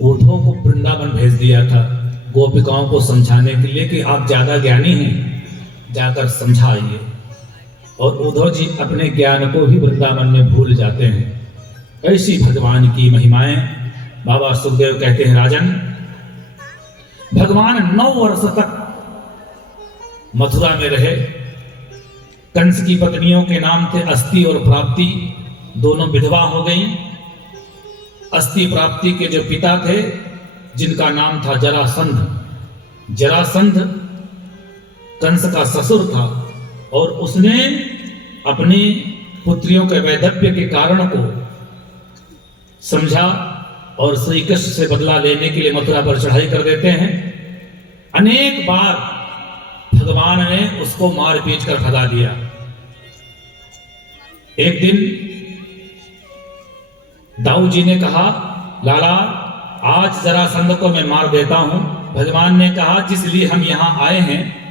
उद्धव को वृंदावन भेज दिया था गोपिकाओं को समझाने के लिए कि आप ज्यादा ज्ञानी हैं, जाकर समझाइए। और उद्धव जी अपने ज्ञान को भी वृंदावन में भूल जाते हैं। ऐसी भगवान की महिमाएं। बाबा सुखदेव कहते हैं, राजन, भगवान 9 वर्ष तक मथुरा में रहे। कंस की पत्नियों के नाम थे अस्ति और प्राप्ति, दोनों विधवा हो गईं। अस्ति प्राप्ति के जो पिता थे, जिनका नाम था जरासंध, जरासंध कंस का ससुर था और उसने अपनी पुत्रियों के वैधव्य के कारण को समझा और श्री कृष्ण से बदला लेने के लिए मथुरा पर चढ़ाई कर देते हैं। अनेक बार भगवान ने उसको मार पीट कर भगा दिया। एक दिन दाऊ जी ने कहा, लाला आज जरासंध को मैं मार देता हूं। भगवान ने कहा, जिस लिए हम यहां आए हैं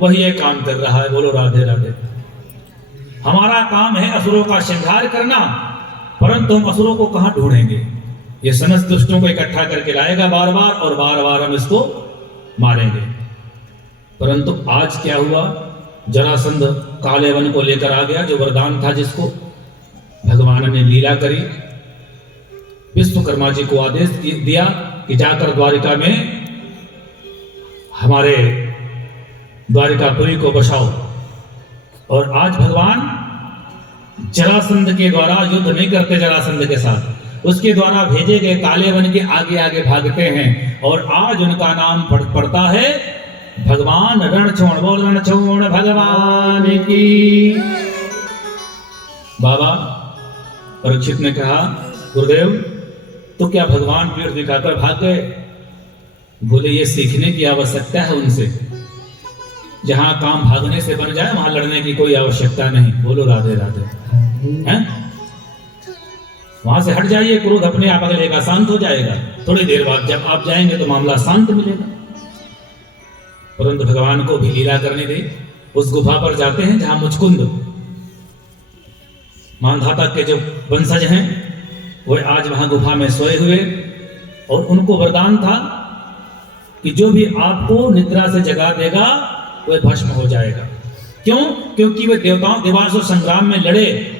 वही ये काम कर रहा है। बोलो राधे राधे। हमारा काम है असुरों का श्रृंगार करना, परंतु हम असुरों को कहां ढूंढेंगे। ये समस्त दुष्टों को इकट्ठा करके लाएगा बार बार और बार बार हम इसको मारेंगे। परंतु आज क्या हुआ, जरासंध काले वन को लेकर आ गया, जो वरदान था जिसको भगवान ने लीला करी। विश्वकर्मा जी को आदेश दिया कि जाकर द्वारिका में हमारे द्वारिकापुरी को बचाओ। और आज भगवान जरासंध के द्वारा युद्ध नहीं करते, जरासंध के साथ उसके द्वारा भेजे गए काले वन के आगे आगे भागते हैं। और आज उनका नाम पड़ता है भगवान रणछोड़। बोल रणछोड़ भगवान की। बाबा परीक्षित ने कहा, गुरुदेव तो क्या भगवान पेड़ दिखाकर भाग गए? बोले, ये सीखने की आवश्यकता है उनसे। जहां काम भागने से बन जाए वहां लड़ने की कोई आवश्यकता नहीं। बोलो राधे राधे। हैं? वहां से हट जाइए, क्रोध अपने आप अगलेगा, शांत हो जाएगा। थोड़ी देर बाद जब आप जाएंगे तो मामला शांत मिलेगा। परंतु भगवान को भी लीला करने दे। उस गुफा पर जाते हैं जहां मुचकुंद मानधाता के जो वंशज हैं वो आज वहां गुफा में सोए हुए, और उनको वरदान था कि जो भी आपको निद्रा से जगा देगा वह भस्म हो जाएगा। क्यों? क्योंकि वे देवताओं देवासुर संग्राम में लड़े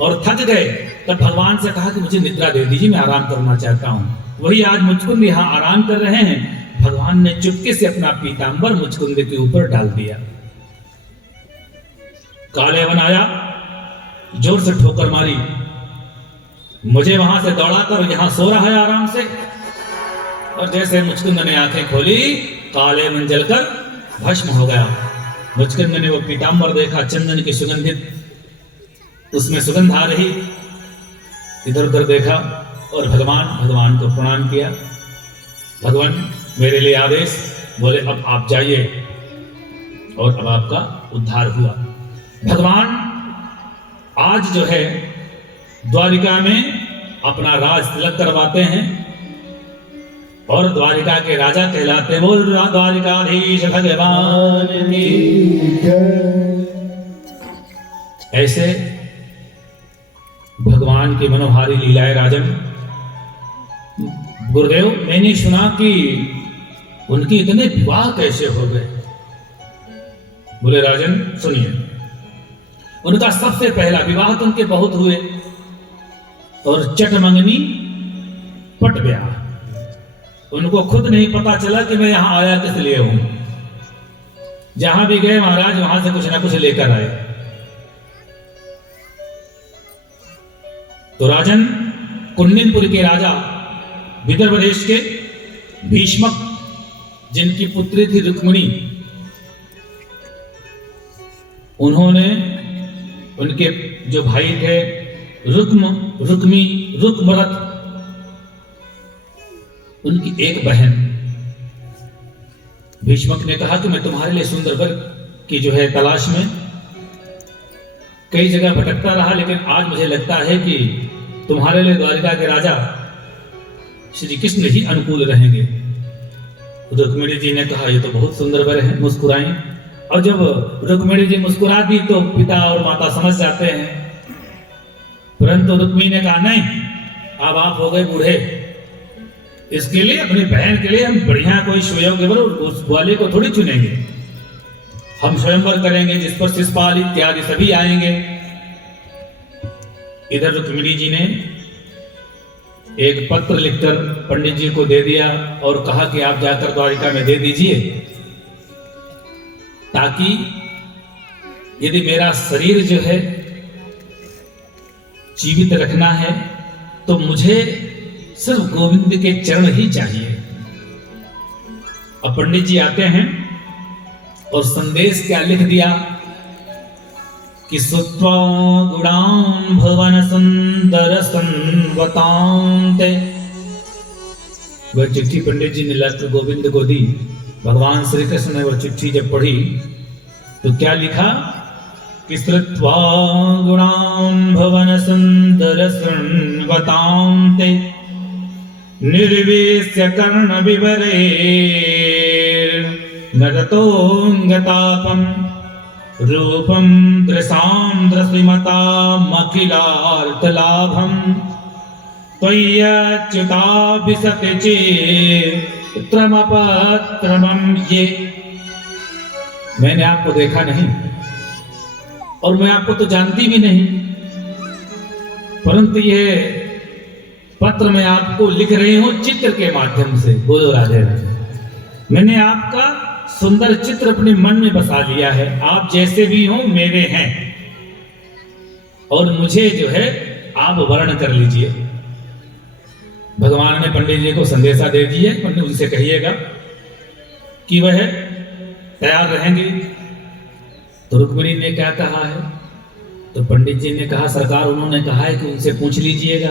और थक गए। तब भगवान से कहा कि मुझे निद्रा दे दीजिए, मैं आराम करना चाहता हूं। वही आज मुचकुंद यहां आराम कर रहे हैं। भगवान ने चुपके से अपना पीतांबर मुचकुंद के ऊपर डाल दिया। काले वन आया, जोर से ठोकर मारी, मुझे वहां से दौड़ाकर यहां सो रहा है आराम से। और जैसे मुचकुंद ने आंखें खोली, काले वन जलकर भस्म हो गया। मुचकुंद ने वो पीतांबर देखा, चंदन की सुगंधित उसमें सुगंध आ रही। इधर उधर देखा और भगवान को प्रणाम किया। भगवान मेरे लिए आदेश। बोले, अब आप जाइए। और अब आपका उद्धार हुआ। भगवान आज जो है द्वारिका में अपना राज तिलक करवाते हैं और द्वारिका के राजा कहलाते। बोल द्वारिकाधीश भगवान की जय। ऐसे भगवान की मनोहारी लीलाएं राजन। गुरुदेव, मैंने सुना कि उनके इतने विवाह कैसे हो गए? बोले, राजन सुनिए, उनका सबसे पहला विवाह तो उनके बहुत हुए, और चटमंगनी पट ब्याह। उनको खुद नहीं पता चला कि मैं यहां आया किस लिए हूं। जहां भी गए महाराज वहां से कुछ ना कुछ लेकर आए। तो राजन, कुंडिनपुर के राजा विदर्भ देश के भीष्मक, जिनकी पुत्री थी रुक्मिणी, उन्होंने उनके जो भाई थे रुक्मरथ, उनकी एक बहन, भीष्मक ने कहा कि मैं तुम्हारे लिए सुंदर वर की जो है तलाश में कई जगह भटकता रहा, लेकिन आज मुझे लगता है कि तुम्हारे लिए द्वारिका के राजा श्री कृष्ण ही अनुकूल रहेंगे। रुक्मिणी जी ने कहा, ये तो बहुत सुंदर वर है। मुस्कुराई, और जब रुक्मिणी जी मुस्कुरा दी तो पिता और माता समझ जाते हैं। परंतु रुक्मिणी ने कहा, नहीं, अब आप हो गए बूढ़े, इसके लिए अपनी बहन के लिए हम बढ़िया कोई सुयोग्य वर उस वाले को थोड़ी चुनेंगे। हम स्वयंवर करेंगे जिस पर शिषपाल इत्यादि सभी आएंगे। इधर रुक्मिणी जी ने एक पत्र लिखकर पंडित जी को दे दिया और कहा कि आप जाकर द्वारिका में दे दीजिए, ताकि यदि मेरा शरीर जो है जीवित रखना है तो मुझे सिर्फ गोविंद के चरण ही चाहिए। अब पंडित जी आते हैं और संदेश क्या लिख दिया कि सुत्वा गुणान भवन सुंदर संवतांते। वह चिट्ठी पंडित जी ने लाकर गोविंद को दी। भगवान श्री कृष्ण ने वह चिट्ठी जब पढ़ी तो क्या लिखा कि श्रुत्वा गुणान भवन सुंदर संवतांते निर्वेश्य कर्ण विवरे नरतोंगतापम रूपम दृशां दृश्यमता मखिलार्थ लाभम त्वय्यच्युता विशति चित्रमपत्रमं ये। मैंने आपको देखा नहीं और मैं आपको तो जानती भी नहीं, परंतु ये पत्र मैं आपको लिख रही हूं चित्र के माध्यम से। बोलो राधे राधे। मैंने आपका सुंदर चित्र अपने मन में बसा लिया है। आप जैसे भी हो मेरे हैं और मुझे जो है आप वर्ण कर लीजिए। भगवान ने पंडित जी को संदेशा दे दिया। पंडित जी से कहिएगा कि वह तैयार रहेंगे। तो रुक्मिणी ने क्या कहा है? तो पंडित जी ने कहा सरकार उन्होंने कहा है कि उनसे पूछ लीजिएगा।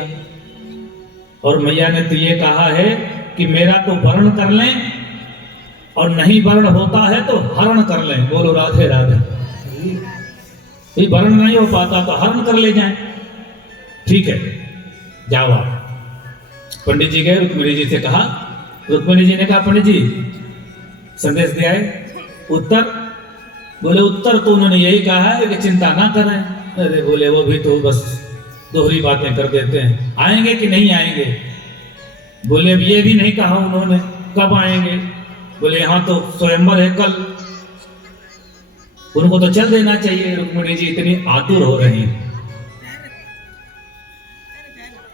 और मैया ने तो ये कहा है कि मेरा तो वर्ण कर लें और नहीं वर्ण होता है तो हरण कर लें। बोलो राधे राधे। ये वर्ण नहीं हो पाता तो हरण कर ले जाएं। ठीक है, जाओ आप। पंडित जी गए, रुक्मिणी जी से कहा। रुक्मिणी जी ने कहा पंडित जी संदेश दिया है, उत्तर? बोले उत्तर तो उन्होंने यही कहा है कि चिंता ना करें। अरे बोले वो भी तो बस दोहरी बातें कर देते हैं, आएंगे कि नहीं आएंगे? बोले अब ये भी नहीं कहा उन्होंने कब आएंगे। बोले यहाँ तो स्वयंवर है कल, उनको तो चल देना चाहिए। रुक्मिणी जी इतनी आतुर हो रही हैं।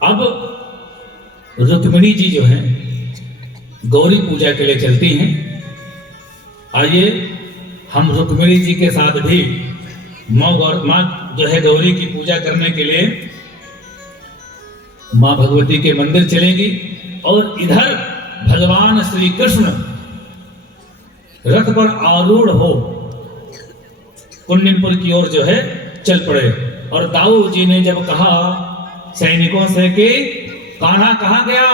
अब रुक्मिणी जी जो है गौरी पूजा के लिए चलती हैं। आइए हम रुक्मिणी जी के साथ भी माँ जो है गौरी की पूजा करने के लिए माँ भगवती के मंदिर चलेंगी। और इधर भगवान श्री कृष्ण रथ पर आरूढ़ हो कुंडिनपुर की ओर जो है चल पड़े। और दाऊ जी ने जब कहा सैनिकों से कि कान्हा कहाँ गया,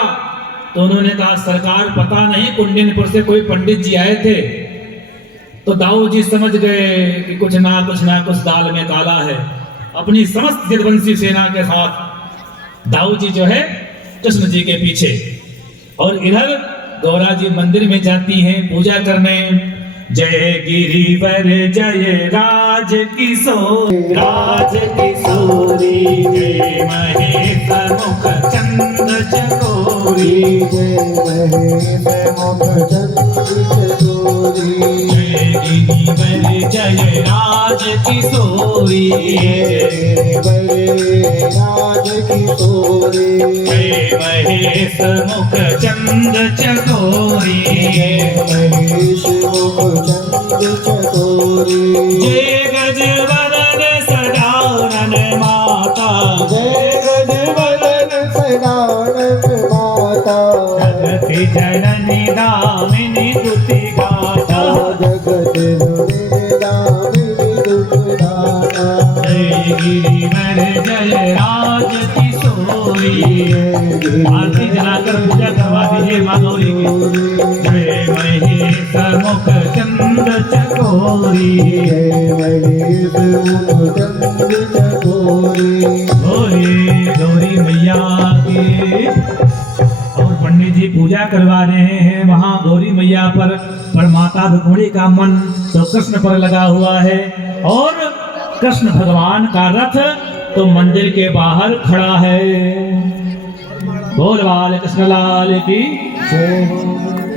तो उन्होंने कहा सरकार पता नहीं, कुंडिनपुर से कोई पंडित जी आए थे। तो दाऊ जी समझ गए कि कुछ ना कुछ दाल में काला है। अपनी समस्त यदुवंशी सेना के साथ दाऊ जी जो है कृष्ण जी के पीछे। और इधर गौरा जी मंदिर में जाती हैं पूजा करने। जय गिरिवर जय राज किशोरी, राज किशोरी जय महेश मुख चंद्र चकोरी, जय महेश मुख चंद्र चकोरी। जय गिरिवर जय राज किशोरी, राज किशोरी जय महेश मुख चंद्र चकोरी, महेश मुख चंद्र चकोरी। जय गजवदन सदानन माता, जय गजवदन सदानन माता। जगति जननी दामिनी स्तुति गाता, जगति जननी दामिनी स्तुति गाता। जय गिरिवर जय राज किशोरी। आरती जलाकर पूजा करवा दीजिए माँ गौरी की। जय महेश मुख चंद्र चकोरी, जय महेश मुख चंद्र चकोरी। गौरी गौरी मैया की। और पंडित जी पूजा करवा रहे हैं वहाँ गौरी मैया पर माता रुक्मिणी का मन तो कृष्ण पर लगा हुआ है। और कृष्ण भगवान का रथ तो मंदिर के बाहर खड़ा है। बोल बाल कृष्ण लाल की।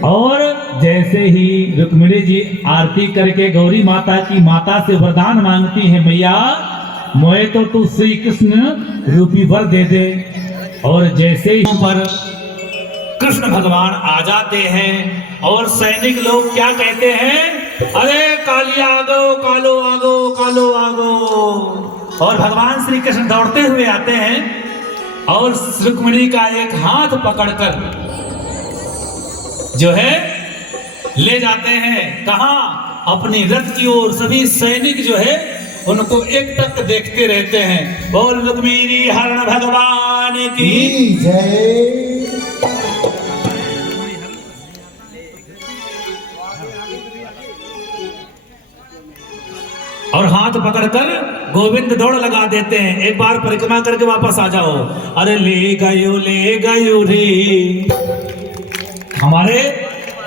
और जैसे ही रुक्मिणी जी आरती करके गौरी माता की माता से वरदान मांगती है, मैया मोए तो तू श्री कृष्ण रूपी वर दे दे। और जैसे ही पर कृष्ण भगवान आ जाते हैं और सैनिक लोग क्या कहते हैं, अरे कालिया आगो, कालो आगो, कालो आगो। और भगवान श्री कृष्ण दौड़ते हुए आते हैं और रुक्मिणी का एक हाथ पकड़कर जो है ले जाते हैं, कहां, अपनी रथ की ओर। सभी सैनिक जो है उनको एक टक देखते रहते हैं। बोल रुक्मिणी हरण भगवान की जय। और हाथ पकड़कर गोविंद दौड़ लगा देते हैं, एक बार परिक्रमा करके वापस आ जाओ। अरे ले गयो रे। हमारे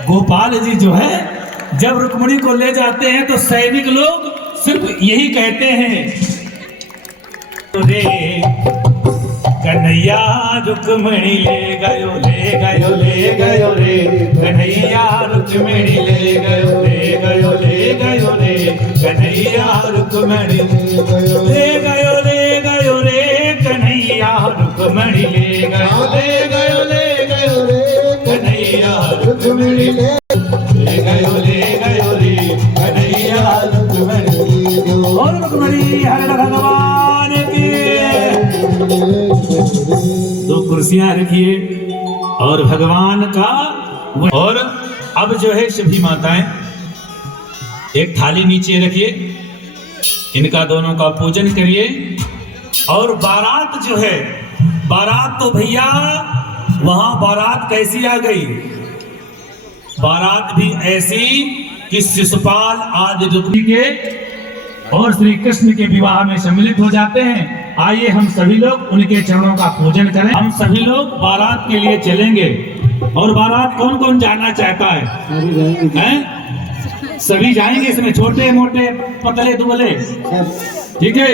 गोपाल जी जो है जब रुक्मिणी को ले जाते हैं तो सैनिक लोग सिर्फ यही कहते हैं, रे कन्हैया रुक्मिणी ले गयो रे। कन्हैया रुक्मिणी ले गयो रे। कन्हैया रुक्मिणी ले गयो रे। कन्हैया रुक्मिणी ले गयो रे। कन्हैया रुक्मिणी ले गयो रे। कन्हैया रुक्मिणी। और रुक्मिणी हरण भगवान की। दो कुर्सियां रखिए और भगवान का। और अब जो है सभी माताएं एक थाली नीचे रखिए, इनका दोनों का पूजन करिए। और बारात जो है, बारात तो भैया वहां बारात कैसी आ गई, बारात भी ऐसी कि शिशुपाल आदि रुक्मिणी के और श्री कृष्ण के विवाह में सम्मिलित हो जाते हैं। आइए हम सभी लोग उनके चरणों का पूजन करें। हम सभी लोग बारात के लिए चलेंगे। और बारात कौन कौन जाना चाहता है? सभी जाएंगे इसमें, छोटे मोटे पतले दुबले, ठीक है।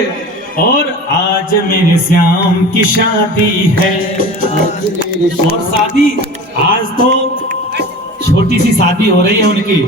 और आज मेरे श्याम की शादी है। और शादी आज तो छोटी सी शादी हो रही है उनकी।